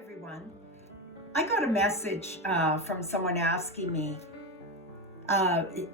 everyone. I got a message from someone asking me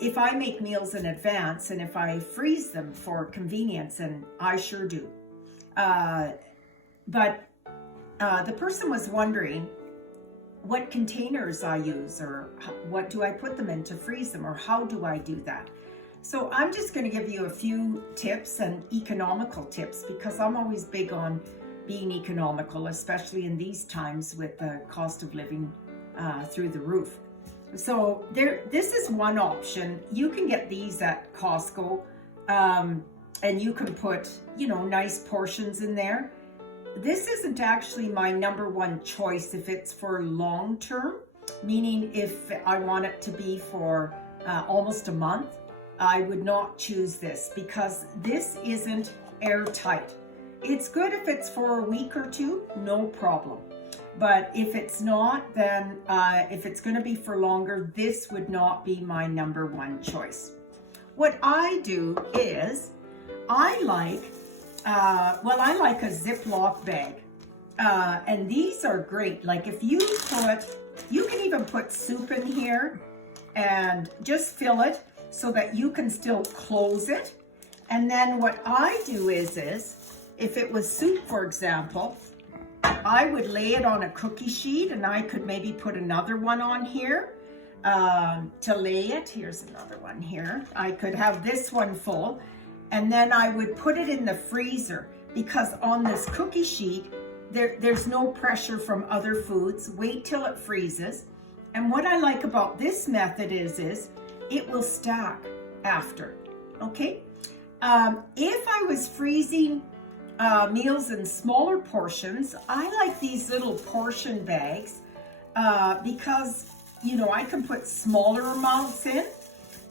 if I make meals in advance and if I freeze them for convenience, and I sure do. But the person was wondering what containers I use, or what do I put them in to freeze them, or how do I do that? So I'm just going to give you a few tips, and economical tips, because I'm always big on being economical, especially in these times with the cost of living through the roof. So this is one option. You can get these at Costco, and you can put, nice portions in there. This isn't actually my number one choice if it's for long term, meaning if I want it to be for almost a month, I would not choose this because this isn't airtight. It's good if it's for a week or two, no problem. But if it's not, then if it's going to be for longer, this would not be my number one choice. What I do is I like a Ziploc bag. And these are great. Like if you can even put soup in here and just fill it so that you can still close it. And then what I do is if it was soup, for example, I would lay it on a cookie sheet, and I could maybe put another one on here to lay it. Here's another one here. I could have this one full, and then I would put it in the freezer, because on this cookie sheet, there's no pressure from other foods. Wait till it freezes. And what I like about this method is it will stack after, okay? If I was freezing meals in smaller portions, I like these little portion bags because, I can put smaller amounts in.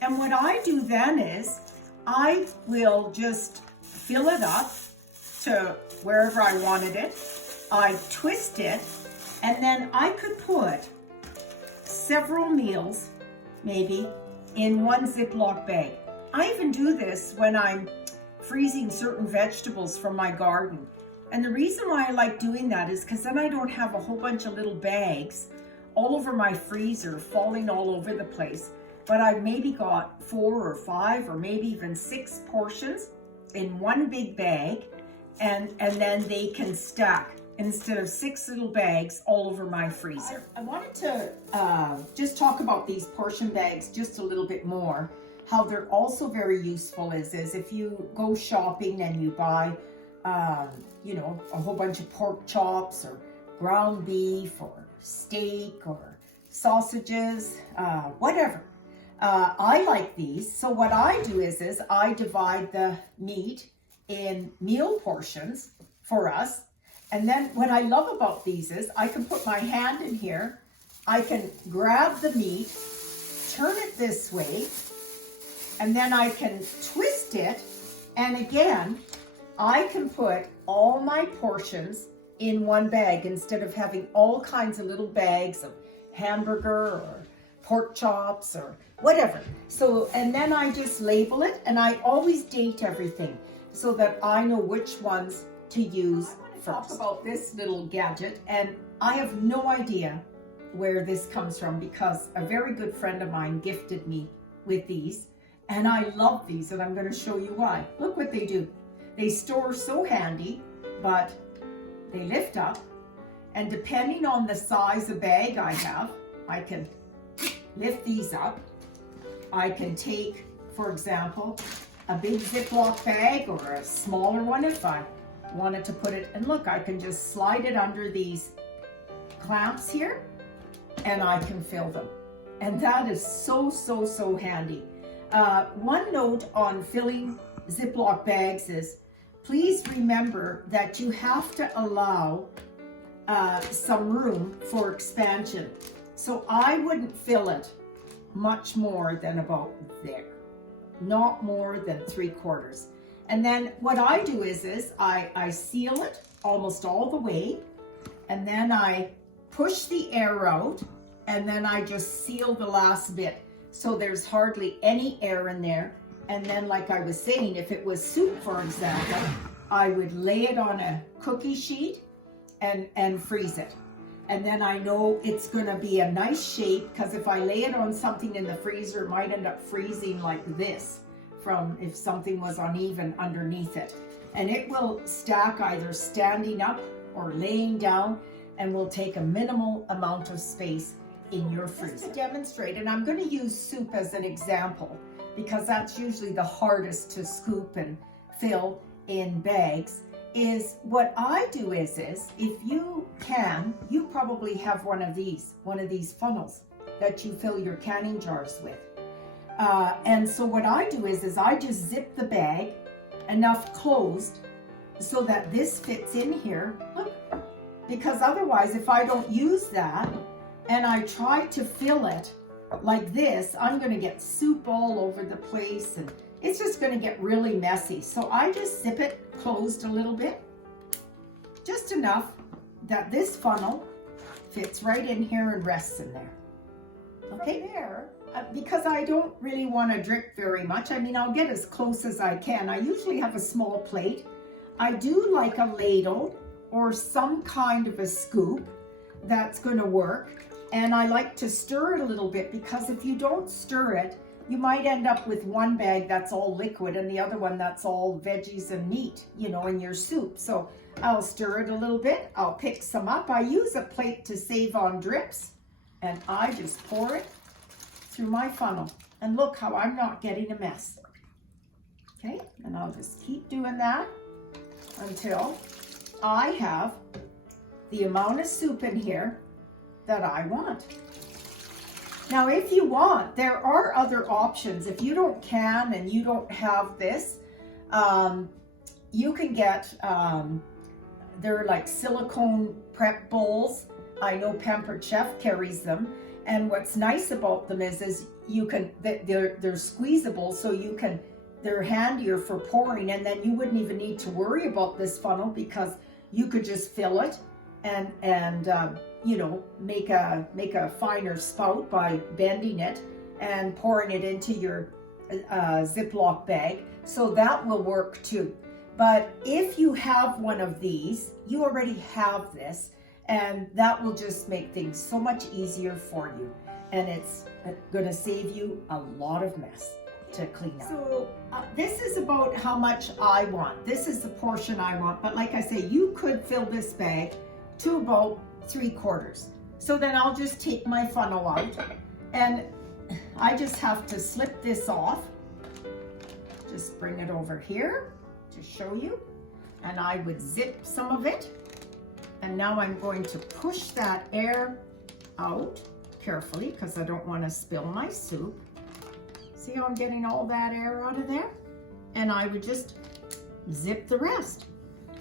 And what I do then is I will just fill it up to wherever I wanted it. I twist it, and then I could put several meals maybe in one Ziploc bag. I even do this when I'm freezing certain vegetables from my garden. And the reason why I like doing that is because then I don't have a whole bunch of little bags all over my freezer, falling all over the place. But I've maybe got 4 or 5 or maybe even 6 portions in one big bag, and then they can stack instead of 6 little bags all over my freezer. I wanted to just talk about these portion bags just a little bit more. How they're also very useful is if you go shopping and you buy, a whole bunch of pork chops or ground beef or steak or sausages, whatever. I like these. So what I do is I divide the meat in meal portions for us. And then what I love about these is I can put my hand in here. I can grab the meat, turn it this way, and then I can twist it, and again, I can put all my portions in one bag instead of having all kinds of little bags of hamburger or pork chops or whatever. So, and then I just label it, and I always date everything so that I know which ones to use first. Talk about this little gadget, and I have no idea where this comes from because a very good friend of mine gifted me with these. And I love these, and I'm going to show you why. Look what they do. They store so handy, but they lift up. And depending on the size of bag I have, I can lift these up. I can take, for example, a big Ziploc bag or a smaller one if I wanted to put it. And look, I can just slide it under these clamps here, and I can fill them. And that is so, so, so handy. One note on filling Ziploc bags is please remember that you have to allow some room for expansion. So I wouldn't fill it much more than about there, not more than 3/4. And then what I do is I seal it almost all the way, and then I push the air out, and then I just seal the last bit. So there's hardly any air in there. And then, like I was saying, if it was soup, for example, I would lay it on a cookie sheet and freeze it. And then I know it's gonna be a nice shape, because if I lay it on something in the freezer, it might end up freezing like this from if something was uneven underneath it. And it will stack either standing up or laying down, and will take a minimal amount of space in your freezer. Just to demonstrate, and I'm going to use soup as an example, because that's usually the hardest to scoop and fill in bags, is what I do is if you can, you probably have one of these funnels that you fill your canning jars with. And so what I do is I just zip the bag enough closed so that this fits in here. Look, because otherwise if I don't use that and I try to fill it like this, I'm going to get soup all over the place and it's just going to get really messy. So I just zip it closed a little bit, just enough that this funnel fits right in here and rests in there. Okay, there. Because I don't really want to drip very much. I mean, I'll get as close as I can. I usually have a small plate. I do like a ladle or some kind of a scoop that's going to work. And I like to stir it a little bit, because if you don't stir it, you might end up with one bag that's all liquid and the other one that's all veggies and meat, you know, in your soup. So I'll stir it a little bit. I'll pick some up. I use a plate to save on drips, and I just pour it through my funnel. And look how I'm not getting a mess. Okay, and I'll just keep doing that until I have the amount of soup in here that I want. Now, if you want, there are other options. If you don't can and you don't have this, you can get, they're like silicone prep bowls. I know Pampered Chef carries them. And what's nice about them is you can, they're squeezable, so you can, they're handier for pouring, and then you wouldn't even need to worry about this funnel, because you could just fill it and you know, make a finer spout by bending it and pouring it into your Ziploc bag. So that will work too. But if you have one of these, you already have this, and that will just make things so much easier for you. And it's going to save you a lot of mess to clean up. So this is about how much I want. This is the portion I want. But like I say, you could fill this bag to about 3/4. So then I'll just take my funnel out, and I just have to slip this off. Just bring it over here to show you. And I would zip some of it. And now I'm going to push that air out carefully, because I don't want to spill my soup. See how I'm getting all that air out of there? And I would just zip the rest.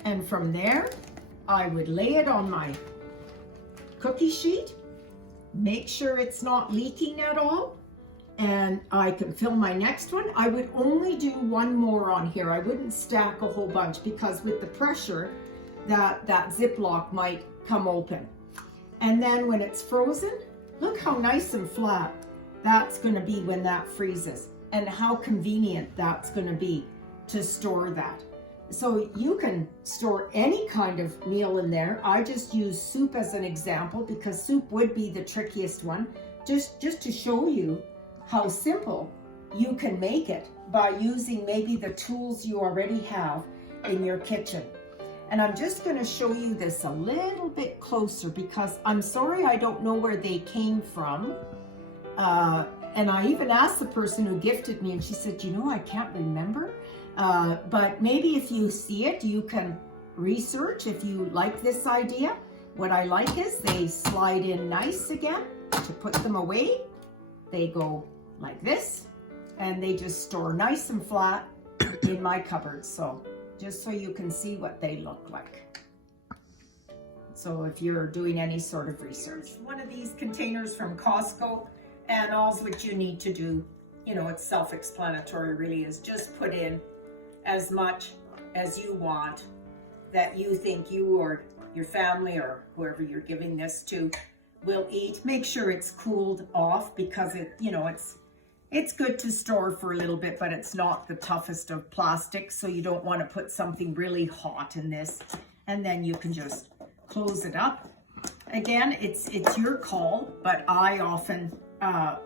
And from there, I would lay it on my cookie sheet, make sure it's not leaking at all, and I can fill my next one. I would only do one more on here. I wouldn't stack a whole bunch, because with the pressure, that Ziploc might come open. And then when it's frozen, look how nice and flat that's going to be when that freezes, and how convenient that's going to be to store that. So you can store any kind of meal in there. I just use soup as an example, because soup would be the trickiest one, just to show you how simple you can make it by using maybe the tools you already have in your kitchen. And I'm just going to show you this a little bit closer, because I'm sorry I don't know where they came from. And I even asked the person who gifted me, and she said, you know, I can't remember. But maybe if you see it, you can research if you like this idea. What I like is they slide in nice again. To put them away, they go like this, and they just store nice and flat in my cupboard. So just so you can see what they look like. So if you're doing any sort of research. One of these containers from Costco, and all what you need to do, you know, it's self-explanatory really, is just put in as much as you want that you think you or your family or whoever you're giving this to will eat. Make sure it's cooled off, because it, you know, it's good to store for a little bit, but it's not the toughest of plastic, so you don't want to put something really hot in this. And then you can just close it up Again, it's your call, but I often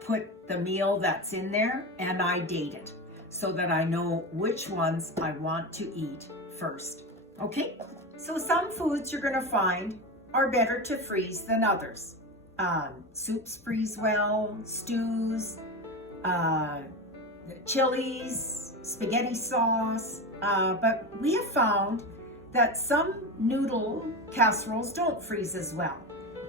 put the meal that's in there and I date it so that I know which ones I want to eat first. Okay, so some foods you're going to find are better to freeze than others. Soups freeze well, stews, chilies, spaghetti sauce, but we have found that some noodle casseroles don't freeze as well.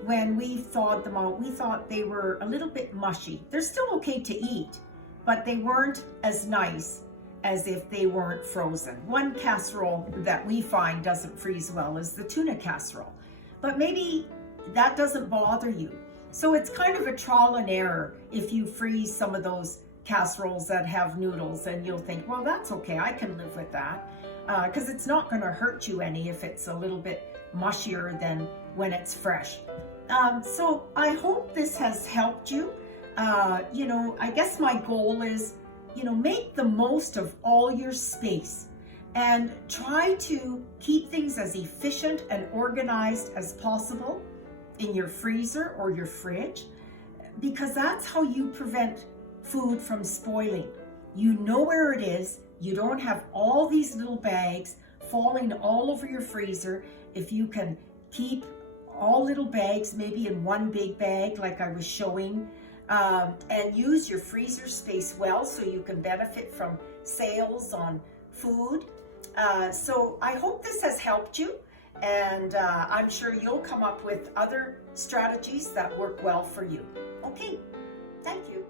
When we thawed them out, we thought they were a little bit mushy. They're still okay to eat, but they weren't as nice as if they weren't frozen. One casserole that we find doesn't freeze well is the tuna casserole, but maybe that doesn't bother you. So it's kind of a trial and error if you freeze some of those casseroles that have noodles, and you'll think, well, that's okay, I can live with that, because it's not going to hurt you any if it's a little bit mushier than when it's fresh. So I hope this has helped you. I guess my goal is, make the most of all your space and try to keep things as efficient and organized as possible in your freezer or your fridge, because that's how you prevent food from spoiling. You know where it is. You don't have all these little bags falling all over your freezer. If you can keep all little bags maybe in one big bag like I was showing, and use your freezer space well so you can benefit from sales on food. So I hope this has helped you, and I'm sure you'll come up with other strategies that work well for you. Okay, thank you.